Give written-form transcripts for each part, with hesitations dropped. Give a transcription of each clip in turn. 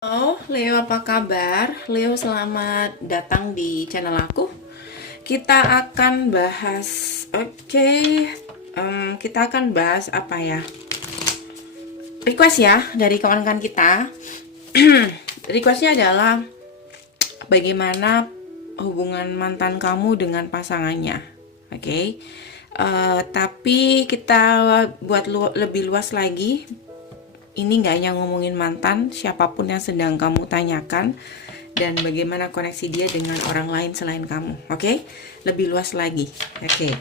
Halo Leo, apa kabar? Leo, selamat datang di channel aku. Kita akan bahas, kita akan bahas apa ya? Request ya dari kawan-kawan kita. Requestnya adalah bagaimana hubungan mantan kamu dengan pasangannya, oke? Tapi kita buat lebih luas lagi. Ini nggak hanya ngomongin mantan, siapapun yang sedang kamu tanyakan, dan bagaimana koneksi dia dengan orang lain selain kamu. Oke? Lebih luas lagi. Oke.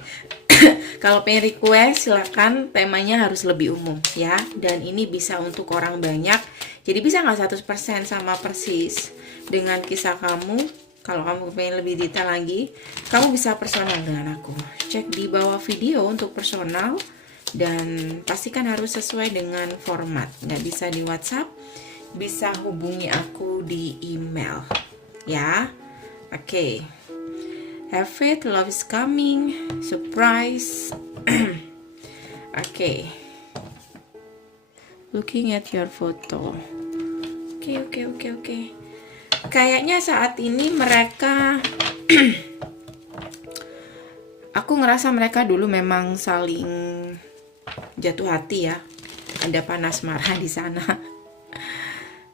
Kalau pengen request, silakan, temanya harus lebih umum ya. Dan ini bisa untuk orang banyak. Jadi bisa nggak 100% sama persis dengan kisah kamu. Kalau kamu pengen lebih detail lagi, kamu bisa personal dengan aku. Cek di bawah video untuk personal. Dan pastikan harus sesuai dengan format. Nggak bisa di WhatsApp, bisa hubungi aku di email ya. Oke. Have faith, love is coming, surprise. Oke. Looking at your photo. Oke. Kayaknya saat ini mereka aku ngerasa mereka dulu memang saling jatuh hati ya. Ada panas marah di sana.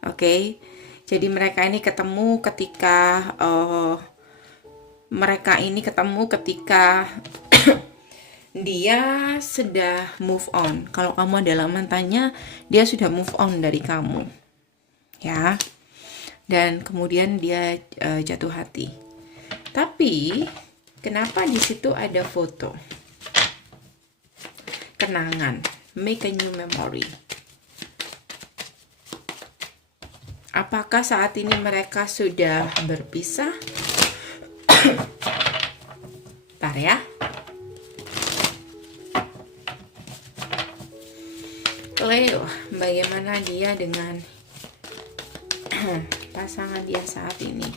Oke. Jadi mereka ini ketemu ketika dia sudah move on. Kalau kamu adalah mantannya, dia sudah move on dari kamu. Ya. Dan kemudian dia jatuh hati. Tapi kenapa di situ ada foto? Kenangan, make a new memory. Apakah saat ini mereka sudah berpisah? Bentar ya. Leo, bagaimana dia dengan pasangan dia saat ini?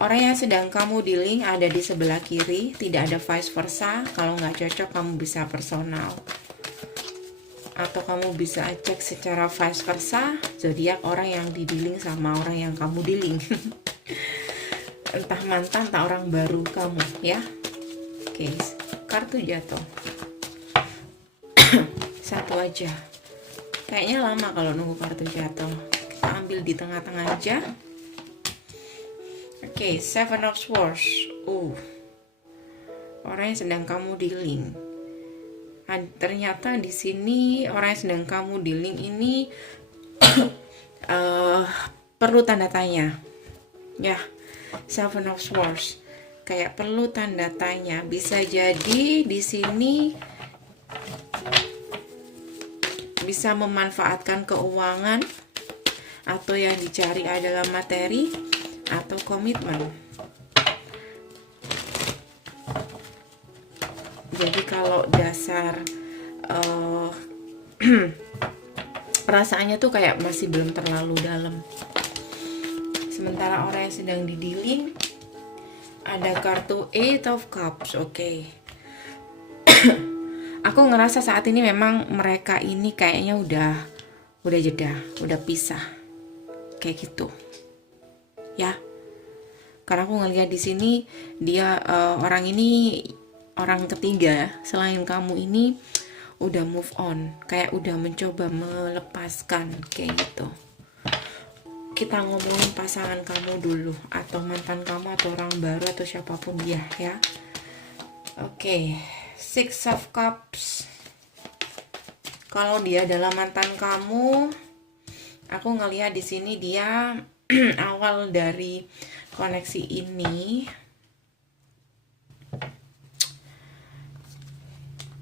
Orang yang sedang kamu dealing ada di sebelah kiri, tidak ada vice versa. Kalau nggak cocok, kamu bisa personal. Atau kamu bisa cek secara vice versa, zodiak orang yang di dealing sama orang yang kamu dealing. Entah mantan, entah orang baru kamu, ya. Oke, kartu jatuh. Satu aja. Kayaknya lama kalau nunggu kartu jatuh. Kita ambil di tengah-tengah aja. Oke, Seven of Swords. Orang yang sedang kamu dealing. Ternyata di sini orang yang sedang kamu dealing ini perlu tanda tanya. Ya, Seven of Swords. Kayak perlu tanda tanya. Bisa jadi di sini bisa memanfaatkan keuangan, atau yang dicari adalah materi atau komitmen. Jadi kalau dasar perasaannya tuh kayak masih belum terlalu dalam. Sementara orang yang sedang didealing ada kartu Eight of Cups. Oke. Aku ngerasa saat ini memang mereka ini kayaknya udah jeda, udah pisah. Kayak gitu. Ya, karena aku ngelihat di sini dia orang ini orang ketiga selain kamu ini udah move on, kayak udah mencoba melepaskan kayak gitu. Kita ngomongin pasangan kamu dulu, atau mantan kamu, atau orang baru, atau siapapun dia ya. Oke, Six of Cups. Kalau dia adalah mantan kamu, aku ngelihat di sini dia awal dari koneksi ini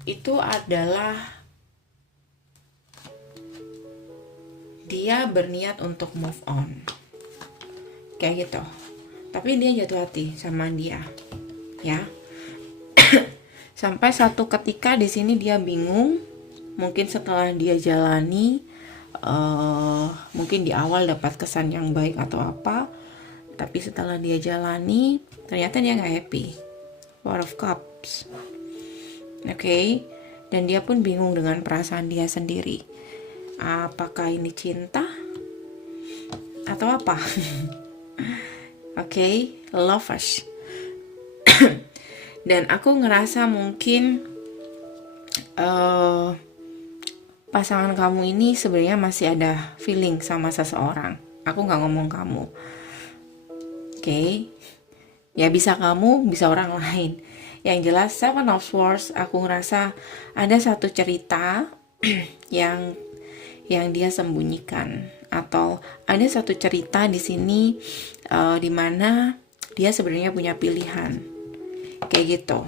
itu adalah dia berniat untuk move on kayak gitu, tapi dia jatuh hati sama dia ya. Sampai satu ketika di sini dia bingung, mungkin setelah dia jalani mungkin di awal dapat kesan yang baik atau apa, tapi setelah dia jalani ternyata dia nggak happy. Four of Cups. Oke. Dan dia pun bingung dengan perasaan dia sendiri. Apakah ini cinta atau apa? Oke, lovers. Dan aku ngerasa mungkin pasangan kamu ini sebenarnya masih ada feeling sama seseorang. Aku nggak ngomong kamu. Oke. Ya bisa kamu, bisa orang lain. Yang jelas Seven of Swords, aku ngerasa ada satu cerita yang dia sembunyikan, atau ada satu cerita di sini di mana dia sebenarnya punya pilihan kayak gitu.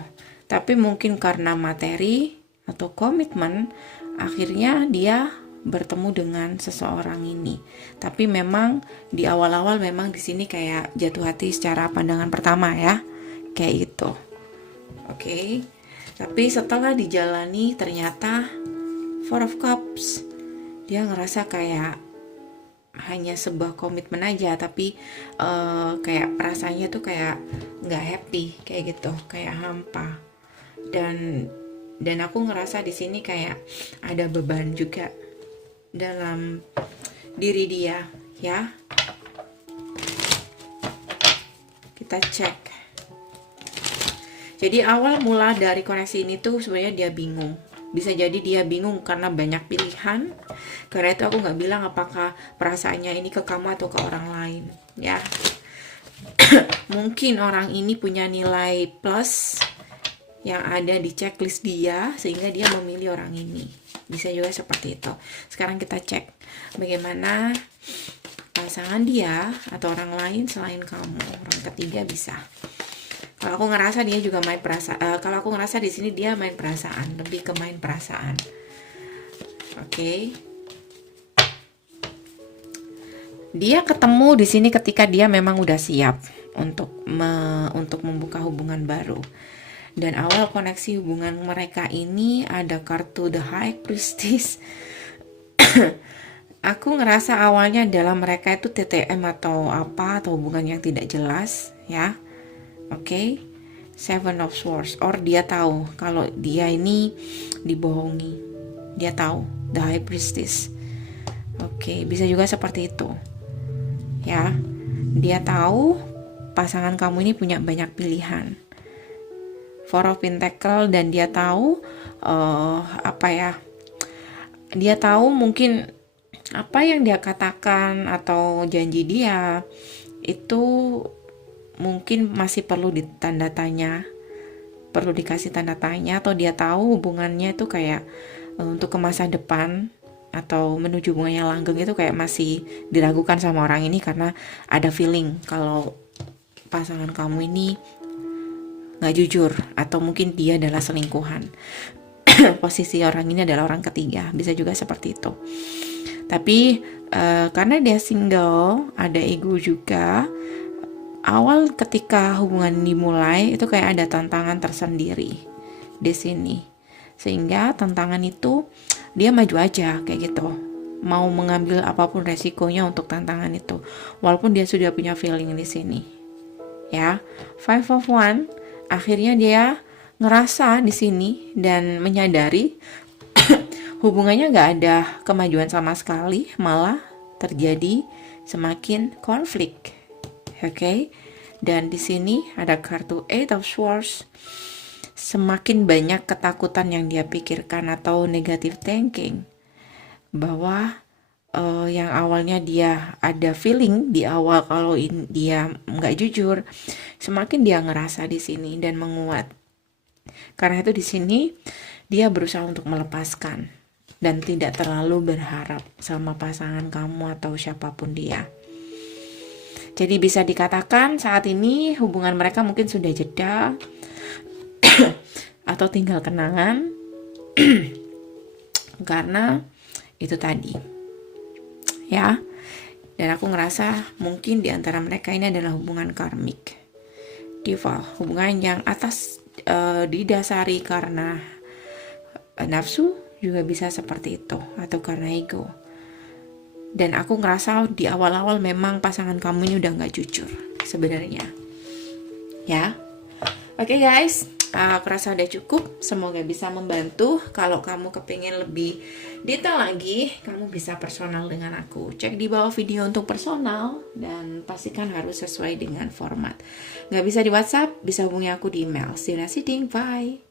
Tapi mungkin karena materi atau komitmen, akhirnya dia bertemu dengan seseorang ini. Tapi memang di awal-awal memang di sini kayak jatuh hati secara pandangan pertama ya, kayak gitu. Oke. Tapi setelah dijalani ternyata Four of Cups, dia ngerasa kayak hanya sebuah komitmen aja, tapi kayak perasaannya tuh kayak nggak happy kayak gitu, kayak hampa. Dan aku ngerasa di sini kayak ada beban juga dalam diri dia ya. Kita cek. Jadi awal mula dari koneksi ini tuh sebenarnya dia bingung. Bisa jadi dia bingung karena banyak pilihan. Karena itu aku nggak bilang apakah perasaannya ini ke kamu atau ke orang lain ya. Mungkin orang ini punya nilai plus yang ada di checklist dia sehingga dia memilih orang ini. Bisa juga seperti itu. Sekarang kita cek bagaimana pasangan dia atau orang lain selain kamu. Orang ketiga bisa. Kalau aku ngerasa dia juga main perasaan. Kalau aku ngerasa di sini dia main perasaan, lebih ke main perasaan. Oke. Dia ketemu di sini ketika dia memang udah siap untuk membuka hubungan baru. Dan awal koneksi hubungan mereka ini ada kartu The High Priestess. Aku ngerasa awalnya dalam mereka itu TTM atau apa, atau hubungan yang tidak jelas ya. Oke. Seven of Swords, or dia tahu kalau dia ini dibohongi. Dia tahu, The High Priestess. Oke, bisa juga seperti itu. Ya. Dia tahu pasangan kamu ini punya banyak pilihan. Four of Pentacle, dan dia tahu dia tahu mungkin apa yang dia katakan atau janji dia itu mungkin masih perlu ditanda tanya, perlu dikasih tanda tanya, atau dia tahu hubungannya itu kayak untuk ke masa depan atau menuju hubungan yang langgeng itu kayak masih diragukan sama orang ini karena ada feeling kalau pasangan kamu ini nggak jujur, atau mungkin dia adalah selingkuhan. Posisi orang ini adalah orang ketiga, bisa juga seperti itu. Tapi karena dia single, ada ego juga. Awal ketika hubungan dimulai itu kayak ada tantangan tersendiri di sini, sehingga tantangan itu dia maju aja kayak gitu, mau mengambil apapun resikonya untuk tantangan itu, walaupun dia sudah punya feeling di sini. Ya, Five of Wands, akhirnya dia ngerasa di sini dan menyadari hubungannya nggak ada kemajuan sama sekali, malah terjadi semakin konflik. Oke. Dan di sini ada kartu Eight of Swords. Semakin banyak ketakutan yang dia pikirkan atau negative thinking, bahwa yang awalnya dia ada feeling di awal kalau dia nggak jujur, semakin dia ngerasa di sini dan menguat. Karena itu di sini dia berusaha untuk melepaskan dan tidak terlalu berharap sama pasangan kamu atau siapapun dia. Jadi bisa dikatakan saat ini hubungan mereka mungkin sudah jeda atau tinggal kenangan karena itu tadi ya. Dan aku ngerasa mungkin di antara mereka ini adalah hubungan karmik, diva, hubungan yang atas didasari karena nafsu, juga bisa seperti itu, atau karena ego. Dan aku ngerasa di awal-awal memang pasangan kamu ini udah gak jujur sebenarnya. Ya. Oke guys, Aku rasa udah cukup, semoga bisa membantu. Kalau kamu kepingin lebih detail lagi, kamu bisa personal dengan aku. Cek di bawah video untuk personal, dan pastikan harus sesuai dengan format. Nggak bisa di WhatsApp, bisa hubungi aku di email. See you next meeting, bye!